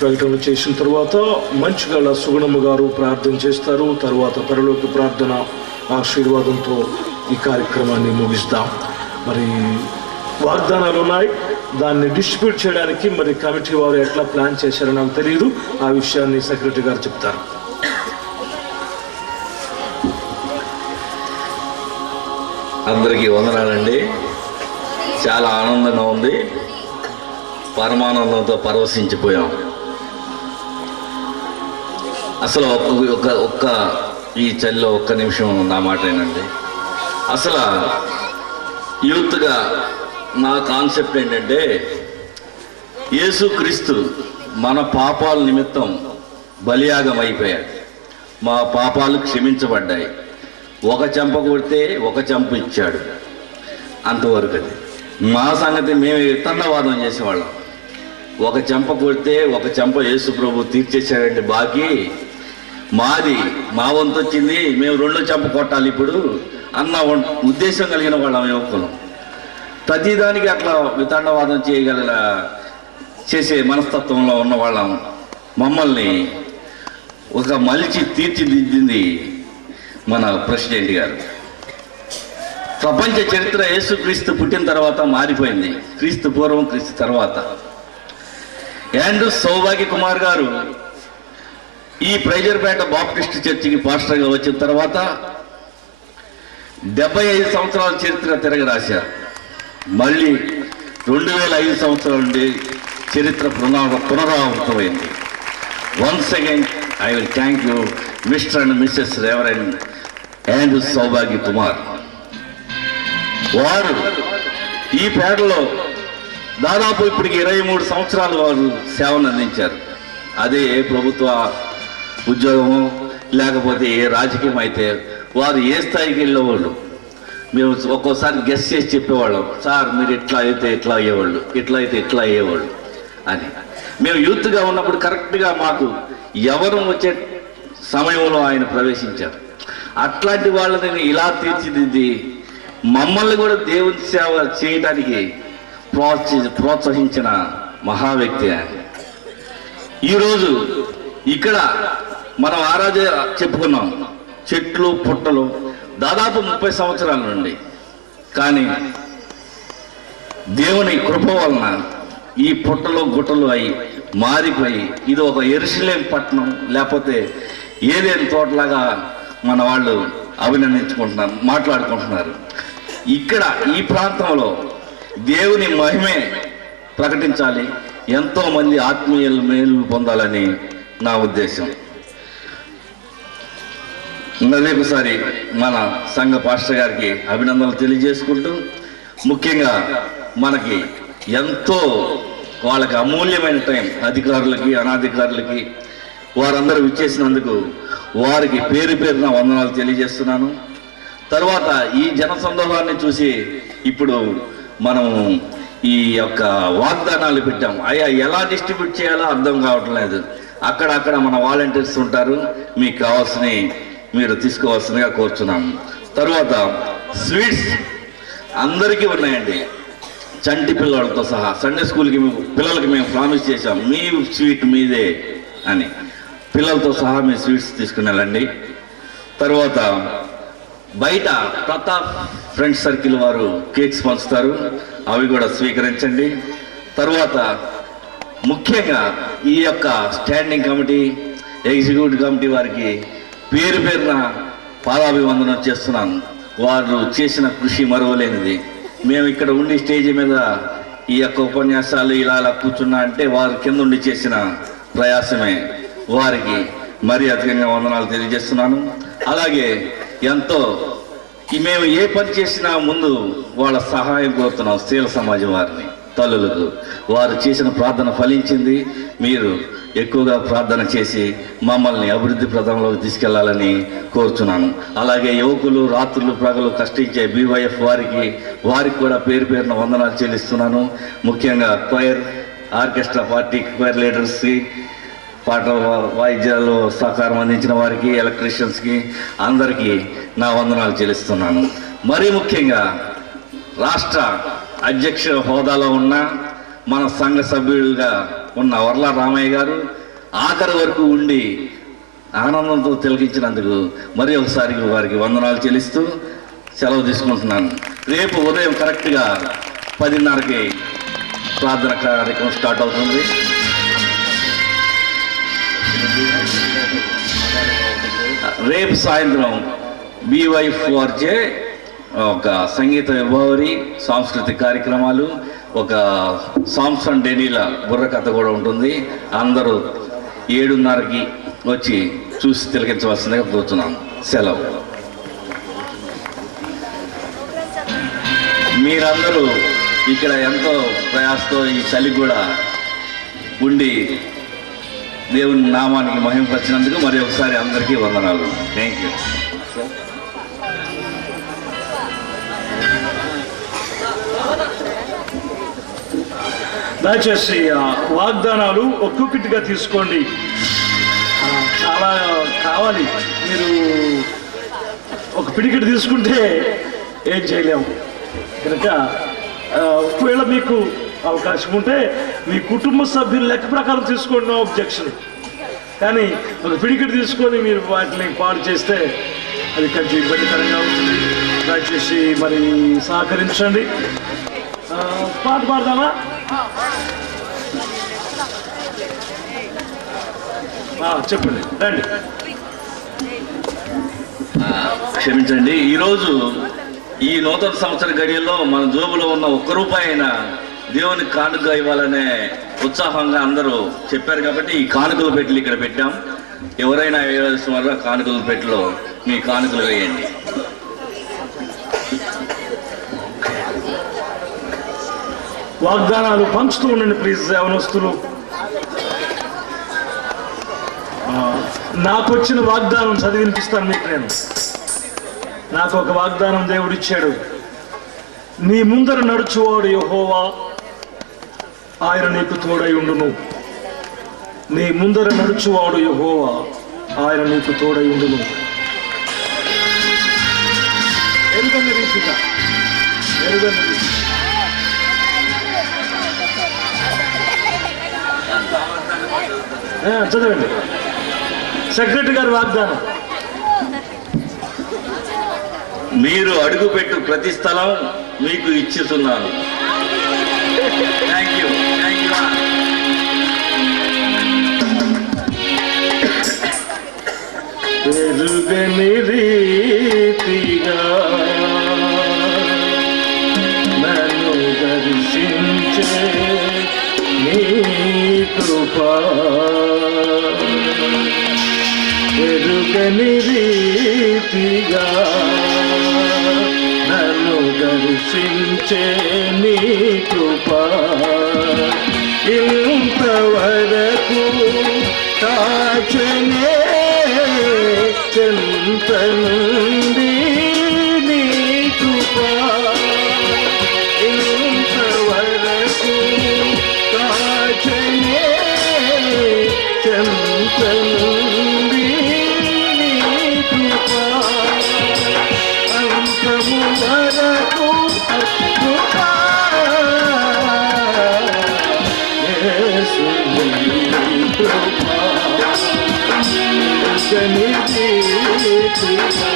ప్రకటన చేసిన తర్వాత మంచిగల సుగుణమ్మ గారు ప్రార్థన చేస్తారు. తర్వాత పరలోక ప్రార్థన ఆశీర్వాదంతో ఈ కార్యక్రమాన్ని ముగిస్తాం. మరి వాగ్దానాలు ఉన్నాయి, దాన్ని డిస్ట్రిబ్యూట్ చేయడానికి మరి కమిటీ వారు ఎట్లా ప్లాన్ చేశారో నాకు తెలియదు. ఆ విషయాన్ని సెక్రటరీ గారు చెప్తారు. అందరికీ వందనాలండి. చాలా ఆనందంగా ఉంది. పరమానందంతో పరవశించిపోయాం. అసలు ఒక్క ఈ చలిలో ఒక్క నిమిషం నా మాట ఏనండి. అసలు యూత్గా నా కాన్సెప్ట్ ఏంటంటే, యేసుక్రీస్తు మన పాపాల నిమిత్తం బలియాగం అయిపోయాడు. మా పాపాలు క్షమించబడ్డాయి. ఒక చెంప కొడితే ఒక చెంప ఇచ్చాడు, అంతవరకు. అది మా సంగతి మేము ఇతన్నవాదం చేసేవాళ్ళం. ఒక చెంప కొడితే ఒక చెంప యేసు ప్రభు తీర్చేశాడండి బాకీ. మాది మా వంతు వచ్చింది, మేము 2 చెంప కొట్టాలి ఇప్పుడు అన్న ఉద్దేశం కలిగిన వాళ్ళం యువకులం. ప్రతిదానికి అట్లా వితండవాదం చేసే మనస్తత్వంలో ఉన్న వాళ్ళం. మమ్మల్ని ఒక మలిచి తీర్చిదిద్దింది మన ప్రెసిడెంట్ గారు. ప్రపంచ చరిత్ర యేసుక్రీస్తు పుట్టిన తర్వాత మారిపోయింది. క్రీస్తు పూర్వం, క్రీస్తు తర్వాత. యాండ్రూ సౌభాగ్య కుమార్ గారు ఈ ప్రైజర్పేట బాప్టిస్ట్ చర్చికి పాస్టర్గా వచ్చిన తర్వాత 75 సంవత్సరాల చరిత్ర తిరగరాశారు. మళ్ళీ 2005 సంవత్సరాల నుండి చరిత్ర పునరావృతమైంది. Once again I will thank you mister and missus reverend Andrew Soubhagya Kumar. వారు ఈ పేటలో దాదాపు ఇప్పటికి 23 సంవత్సరాలు వారు సేవను అందించారు. అదే ప్రభుత్వ ఉద్యోగము లేకపోతే ఏ రాజకీయం అయితే వారు ఏ స్థాయికి వెళ్ళేవాళ్ళు. మేము ఒక్కోసారి గెస్ట్ చేసి చెప్పేవాళ్ళం, సార్ మీరు ఇట్లా అయితే ఇట్లా అయ్యేవాళ్ళు, ఇట్లా అయితే ఇట్లా అయ్యేవాళ్ళు అని. మేము యూత్గా ఉన్నప్పుడు కరెక్ట్గా మాకు ఎవరు వచ్చే సమయంలో ఆయన ప్రవేశించారు. అట్లాంటి వాళ్ళని ఇలా తీర్చిదిద్ది మమ్మల్ని కూడా దేవుని సేవ చేయడానికి ప్రోత్సహించిన మహా వ్యక్తి ఆయన. ఈరోజు ఇక్కడ మనం ఆరాధన చెప్పుకున్నాం, చెట్లు పుట్టలు దాదాపు 30 సంవత్సరాల నుండి. కానీ దేవుని కృప వలన ఈ పుట్టలు గుట్టలు అయి మారిపోయి ఇది ఒక యెరూషలేము పట్టణం లేకపోతే ఏదేని తోటలాగా మన వాళ్ళు అభినందించుకుంటున్నారు, మాట్లాడుకుంటున్నారు. ఇక్కడ ఈ ప్రాంతంలో దేవుని మహిమే ప్రకటించాలి, ఎంతో మంది ఆత్మీయ మేలు పొందాలని నా ఉద్దేశం. మరొకసారి మన సంఘ పాస్టర్ గారికి అభినందనలు తెలియజేసుకుంటూ, ముఖ్యంగా మనకి ఎంతో వాళ్ళకి అమూల్యమైన టైం, అధికారులకి అనాధికారులకి వారందరూ విచ్చేసినందుకు వారికి పేరు పేరున వందనాలు తెలియజేస్తున్నాను. తర్వాత ఈ జనసందోహాన్ని చూసి ఇప్పుడు మనం ఈ యొక్క వాగ్దానాలు పెట్టాం. అయ్యా ఎలా డిస్ట్రిబ్యూట్ చేయాలో అర్థం కావట్లేదు. అక్కడక్కడ మన వాలంటీర్స్ ఉంటారు, మీకు కావాల్సినవి మీరు తీసుకోవాల్సిందిగా కోరుచున్నాము. తర్వాత స్వీట్స్ అందరికీ ఉన్నాయండి, చంటి పిల్లలతో సహా. సండే స్కూల్కి పిల్లలకి మేము ప్రామిస్ చేశాం, మీ స్వీట్ మీదే అని. పిల్లలతో సహా మీ స్వీట్స్ తీసుకుని వెళ్ళండి. తర్వాత బయట ప్రతాప్ ఫ్రెండ్ సర్కిల్ వారు కేక్స్ పంచుతారు, అవి కూడా స్వీకరించండి. తరువాత ముఖ్యంగా ఈ యొక్క స్టాండింగ్ కమిటీ, ఎగ్జిక్యూటివ్ కమిటీ వారికి పేరు పేరున పాదాభివందనం చేస్తున్నాను. వారు చేసిన కృషి మరువలేనిది. మేము ఇక్కడ ఉండి స్టేజ్ మీద ఈ యొక్క ఉపన్యాసాలు ఇలా కూర్చున్నా అంటే వారు కింద ఉండి చేసిన ప్రయాసమే. వారికి మరీ అధికంగా వందనాలు తెలియజేస్తున్నాను. అలాగే ఎంతో మేము ఏ పని చేసినా ముందు వాళ్ళ సహాయం కోరుతున్నాం. స్త్రీల సమాజం వారిని, తల్లులకు వారు చేసిన ప్రార్థన ఫలించింది. మీరు ఎక్కువగా ప్రార్థన చేసి మమ్మల్ని అభివృద్ధి ప్రదంలోకి తీసుకెళ్లాలని కోరుచున్నాను. అలాగే యువకులు రాత్రులు ప్రగలు కష్టించే BYF వారికి కూడా పేరు పేరున వందనాలు చెల్లిస్తున్నాను. ముఖ్యంగా క్వైర్ ఆర్కెస్ట్రా పార్టీ క్వైర్ లీడర్స్కి, పాట వాయిద్యాలు సహకారం అందించిన వారికి, ఎలక్ట్రీషియన్స్కి అందరికీ నా వందనాలు చెల్లిస్తున్నాను. మరీ ముఖ్యంగా రాష్ట్ర అధ్యక్ష హోదాలో ఉన్న మన సంఘ సభ్యులుగా ఉన్న వర్ల రామయ్య గారు ఆఖరి వరకు ఉండి ఆనందంతో తిలకించినందుకు మరి ఒకసారి వారికి వందనాలు చెల్లిస్తూ సెలవు తీసుకుంటున్నాను. రేపు ఉదయం కరెక్ట్గా 10:30కి ప్రార్థన కార్యక్రమం స్టార్ట్ అవుతుంది. రేపు సాయంత్రం BYF ఒక సంగీత విభావరి, సాంస్కృతిక కార్యక్రమాలు, ఒక సామ్సన్ డెనీల బుర్రకథ కూడా ఉంటుంది. అందరూ 7:30కి వచ్చి చూసి తిలకించవలసిందిగా కోరుతున్నాను. సెలవు. మీరందరూ ఇక్కడ ఎంతో ప్రయాసతో ఈ చలి కూడా ఉండి దేవుని నామానికి మహిమపరిచినందుకు మరి ఒకసారి అందరికీ వందనాలు. Thank you. దయచేసి వాగ్దానాలు ఒక్కొక్కటిగా తీసుకోండి. చాలా కావాలి. మీరు ఒక పిడికిటి తీసుకుంటే ఏం చేయలేము కనుక ఒకవేళ మీకు అవకాశం ఉంటే మీ కుటుంబ సభ్యుల లెక్క ప్రకారం తీసుకోండి, నో అబ్జెక్షన్. కానీ ఒక పిడికిటి తీసుకొని మీరు వాటిని పాడు చేస్తే అది కొంచెం ఇబ్బందికరంగా ఉంటుంది. దయచేసి మరి సహకరించండి. పాట పాడదామా? చెప్పండి, రండి. క్షమించండి, ఈరోజు ఈ నూతన సంవత్సర గడియల్లో మన జోబులో ఉన్న ₹1 అయినా దేవునికి కానుకగా ఇవ్వాలనే ఉత్సాహంగా అందరూ చెప్పారు కాబట్టి ఈ కానుకల పెట్టెలు ఇక్కడ పెట్టాం. ఎవరైనా వేయాల్సిన వల్ల కానుకల పెట్టెలో మీ కానుకలు వేయండి. వాగ్దానాలు పంచుతూ ఉండండి ప్లీజ్ యవనస్తులు. నాకు వచ్చిన వాగ్దానం చదివినిపిస్తాను మీకు. నాకు ఒక వాగ్దానం దేవుడిచ్చాడు. నీ ముందర నడుచువాడు యెహోవా, ఆయన నీకు తోడై ఉండును. నీ ముందర నడుచువాడు యెహోవా, ఆయన నీకు తోడై ఉండును. ఎరుగని రీతిగా చదవండి. సెక్రటరీ గారి వాగ్దానం. మీరు అడుగుపెట్టు ప్రతి స్థలం మీకు ఇచ్చిస్తున్నాను. Thank you. ఎరుగని రీతిగా నన్ను దర్శించే నీ కృపా, ఎరుగని రీతిగా నన్ను దర్శించే నీ కృపా, ఇంతవరకు కాచనే చెంత నుండి నీ కృపా, ఇంతవరకు కాచనే చెంత నుండి నీ కృపా, అంతము వరకు కృపా, యేసు నీ కృపా, జనిది కృపా.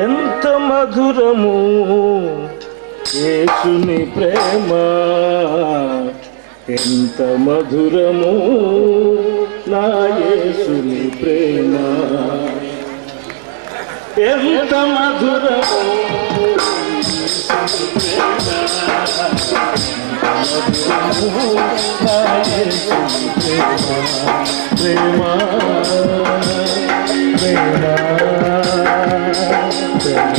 ఎంత మధురము యేసుని ప్రేమ, ఎంత మధురము నా యేసుని ప్రేమ, ఎంత మధురము నా యేసుని ప్రేమ, ప్రేమ ప్రేమ ప్రేమ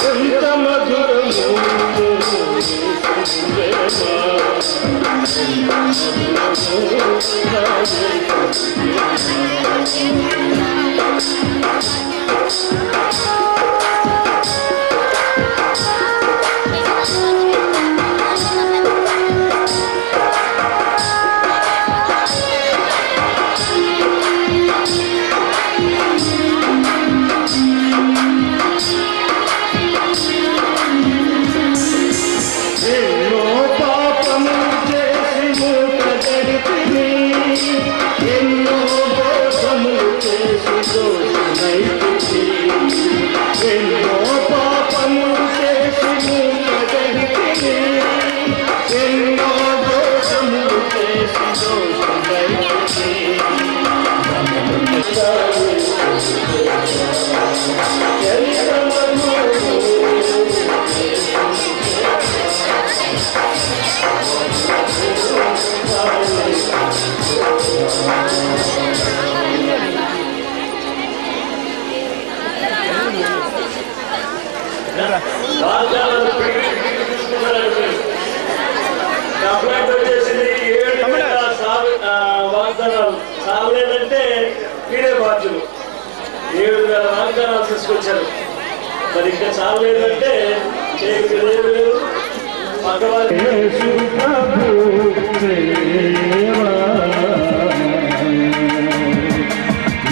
ఎంత మధురము సాగలేదంటే వీడే బాధ్యులు 7,000 వాగ్దానాలు తీసుకొచ్చారు. మరి ఇంకా సాగలేదంటే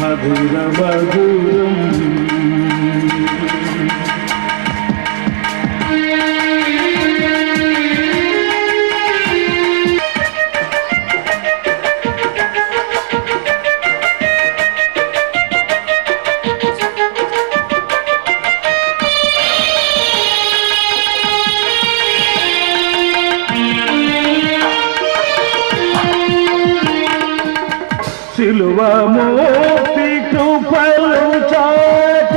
మధుర మధురం సిలువ మోపి కృపలు చాట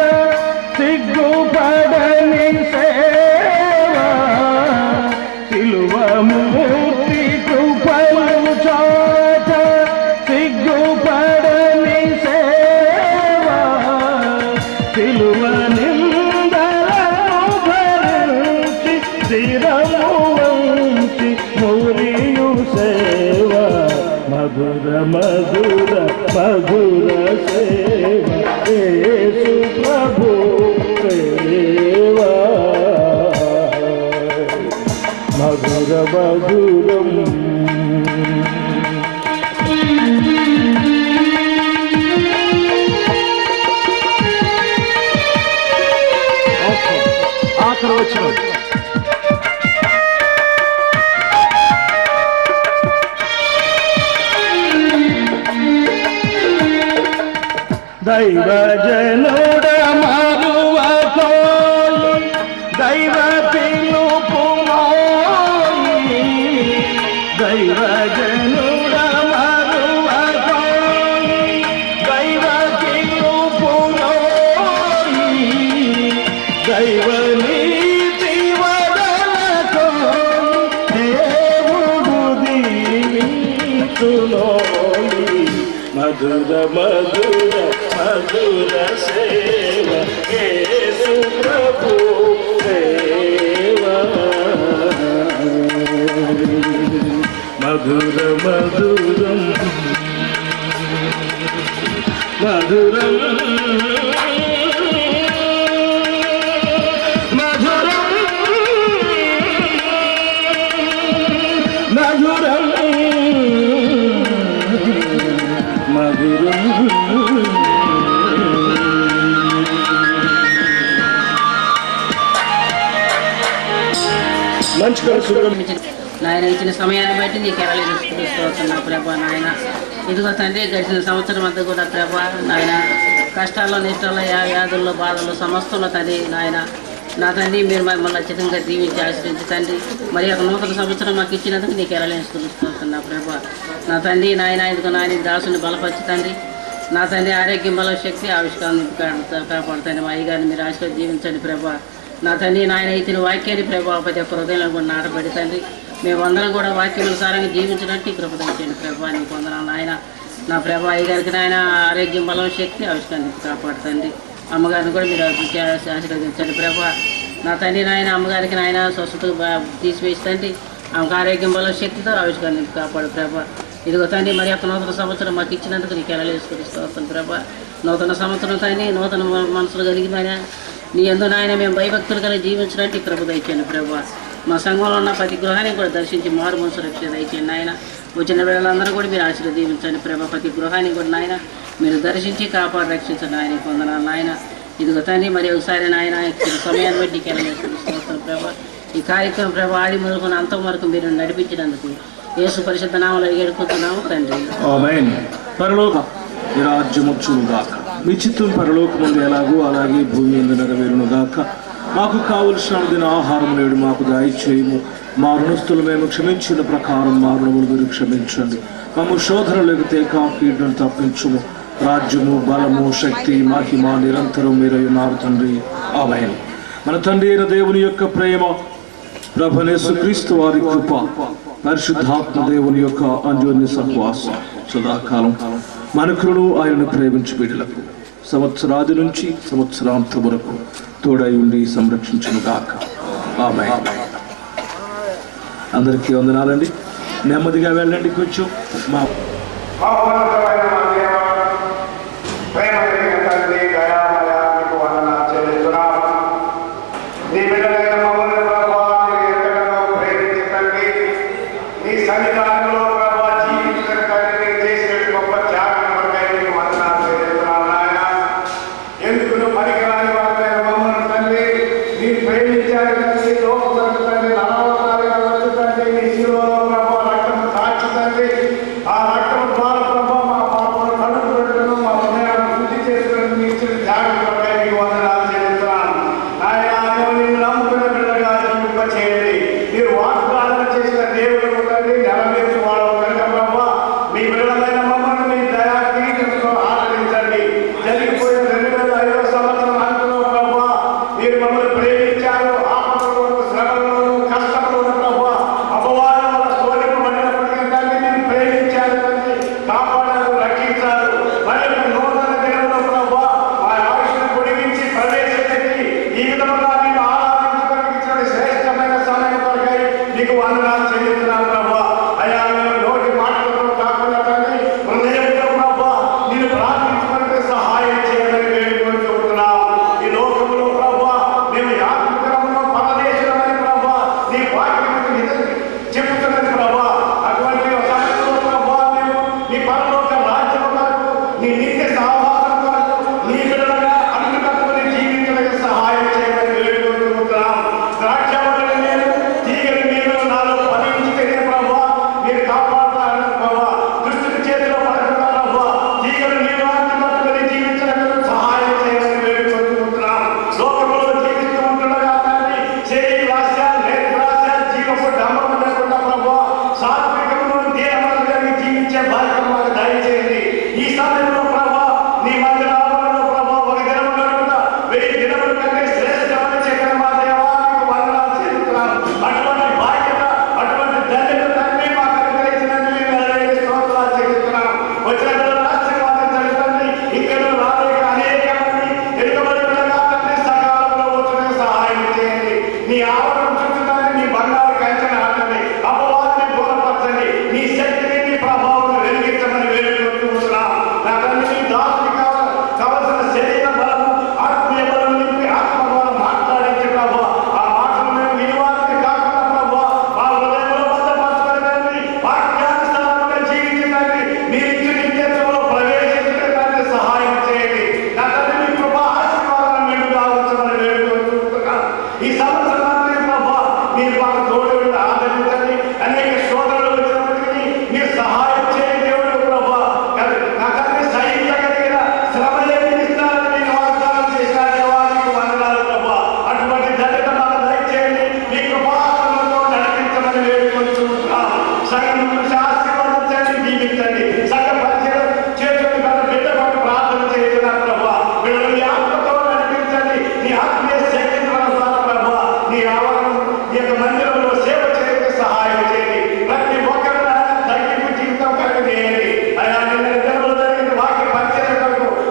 సిగ్గుపడని సేవ సిలువ మోపి కృపలు చాట సిగ్గుపడని సేవ సిలువ నిందలను భరించి శిరము వంచి మురియు సేవ మధుర మధుర మధుర సేవ యేసు ప్రభు సేవ మధుర మధురం ఆఖరి వచ్చిన దైవజనుడ మరువకోయి దైవ పిలుపునోయి దైవజనుడ మరువకోయి దైవ పిలుపునోయి దైవ నీతి వదలకోయి దేవుడు దీవించునోయి మధుర మధుర మధుర సేవ యేసు ప్రభు సేవ మధుర మధురం మధురం మధురం మధురం మధురం మంచి నాయన ఇచ్చిన సమయాన్ని బట్టి నీకు ఎలా చూస్తున్నా ప్రభా నాయన ఇదిగో తండ్రి గడిచిన సంవత్సరం అంతా కూడా ప్రభా నాయన కష్టాల్లో నిష్టాల్లో వ్యాధుల్లో బాధల్లో సమస్తంలో తండ్రి నాయన నా తండ్రి మీరు మమ్మల్ని ఖచ్చితంగా దీవించి ఆశ్రయించి తండ్రి మరి ఒక నూతన సంవత్సరం మాకు ఇచ్చినందుకు నీకు ఎలా చూస్తున్నా ప్రభా నా తండ్రి నాయన ఇదిగో నాయన దాసుని బలపరిచి తండ్రి నా తండ్రి ఆరోగ్యం బల శక్తి ఆవిష్కారం కాపాడుతండి మా అయ్యగారిని మీరు ఆశీర్వాద జీవించండి ప్రభా నా తండ్రి నాయన ఇచ్చిన వాక్యాన్ని ప్రభావ ప్రతి ఒక్క హృదయంలో కూడా నాటబడి తండ్రి మేమందరం కూడా వాక్యానుసారంగా జీవించడానికి కృపదించండి ప్రభా నీకు వందనాలు నాయన నా ప్రభా అయ్యగారికి నాయన ఆరోగ్యం బలం శక్తి ఆవిష్కారాన్ని కాపాడుతండి అమ్మగారిని కూడా మీరు ఆశీర్వదించండి ప్రభా నా తండ్రి నాయన అమ్మగారికి నాయన స్వస్థత తీసివేసి తండ్రి ఆమెకు ఆరోగ్యం బల శక్తితో ఆవిష్కరణ కాపాడు ప్రభా. ఇదిగో తండ్రి మరి యొక్క నూతన సంవత్సరం మాకు ఇచ్చినందుకు నీకు ఎలా వేసుకొస్తాను ప్రభా. నూతన సంవత్సరం తండ్రి నూతన మనసులు కలిగి నాయన నీ ఎందు నాయన మేము భయభక్తులు కలిగి జీవించడానికి ప్రభు దయచేయండి ప్రభా. మా సంఘంలో ఉన్న ప్రతి గృహాన్ని కూడా దర్శించి మారు మనసు రక్షణ దయచేయండి నాయన. వచ్చిన వేళలందరూ కూడా మీరు ఆశీర్వదించండి ప్రభా. ప్రతి గృహాన్ని కూడా నాయన మీరు దర్శించి కాపాడు రక్షించండి నాయన. పొందనాలు నాయన. ఇదిగో తండ్రి మరి ఒకసారి నాయన సమయాన్ని బట్టి నీకు ఎలా వేసుకొస్తాను ప్రభా. ఈ కార్యక్రమం ప్రభా ఆది మొదలుకొని అంతం వరకు మీరు నడిపించినందుకు యేసు పరిశుద్ధ నామములో వేడుకుంటున్నాము తండ్రి. ఆమేన్. పరలోక నీ రాజ్యము వచ్చునుగాక, మీ చిత్తం పరలోకమందు ఎలాగో అలాగే భూమి యందు నెరవేరునుగాక. మాకు కావలసిన దిన ఆహారం నేడు మాకు దయచేయము. మా రుణస్తులు మేము క్షమించిన ప్రకారం మా రుణములు మీరు క్షమించండి. మేము శోధనలోకి తేక కీడును తప్పించుము. రాజ్యము బలము శక్తి మహిమ నిరంతరం మీరై ఉన్నారు తండ్రి. ఆమేన్. మన తండ్రి అయిన దేవుని యొక్క ప్రేమ, ప్రభువైన యేసుక్రీస్తు వారి కృప, పరిశుద్ధాత్మ దేవుని యొక్క అన్యోన్య సహవాసం సదాకాలం మనకును ఆయనను ప్రేమించి బిడ్డలకు సంవత్సరాది నుంచి సంవత్సరాంతం వరకు తోడై ఉండి సంరక్షించును గాక. ఆమేన్. అందరికీ వందనాలండి. నెమ్మదిగా వెళ్ళండి. కొంచెం మా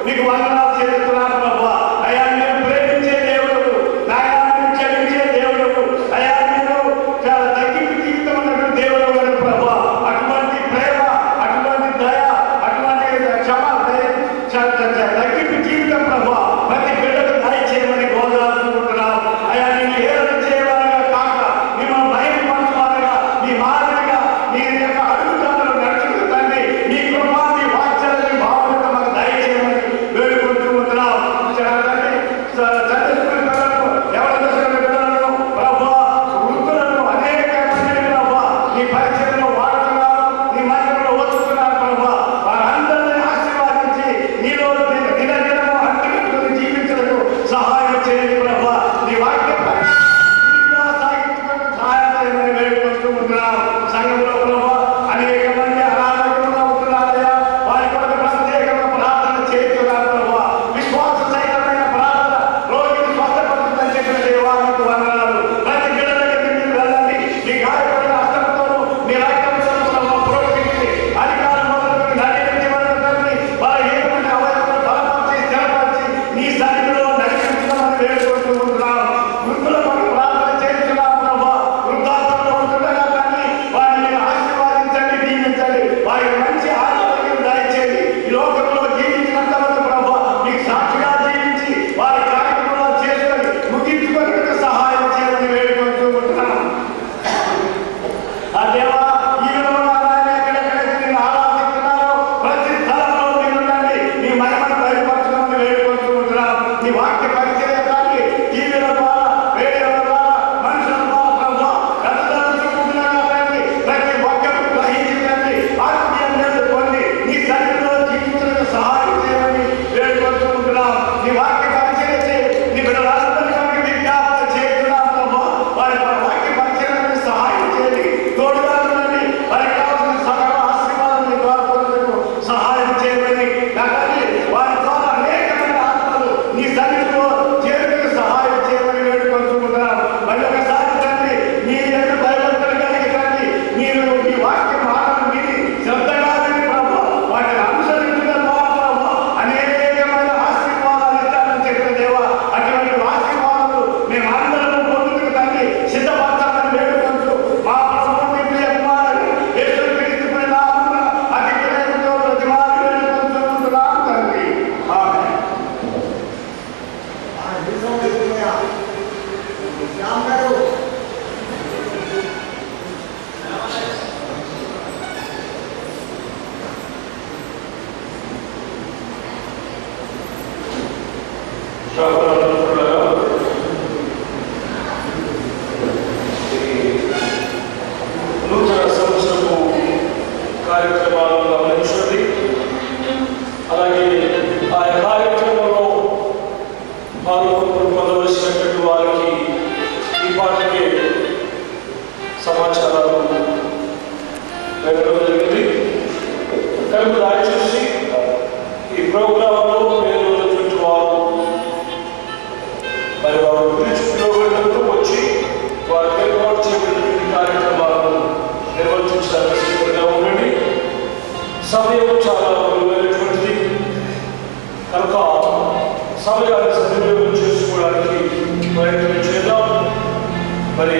మీకు వందనాలు చెల్లిస్తున్నాను ప్రభు. అయ్యా నేను ప్రేమించే దేవుడు, నాయన కార్యక్రమాలను గమనించండి. అలాగే ఆ కార్యక్రమంలో పొందవలసినటువంటి వారికి ఈ పాటకి సమాచారాలు పెట్టడం జరిగింది. కనుక దయచేసి ఈ ప్రోగ్రాంలో పేరున్నటువంటి వారు మరి వారు గురించి పిలువబడినప్పుడు వచ్చి వారు ఏర్పాటు చేయబడినటువంటి కార్యక్రమాలను నిర్వర్తించడానికి సిద్ధంగా ఉండండి. సమయం చాలా విలువైనటువంటిది కనుక సమయాన్ని సద్వినియోగం చేసుకోవడానికి ప్రయత్నం చేద్దాం. మరి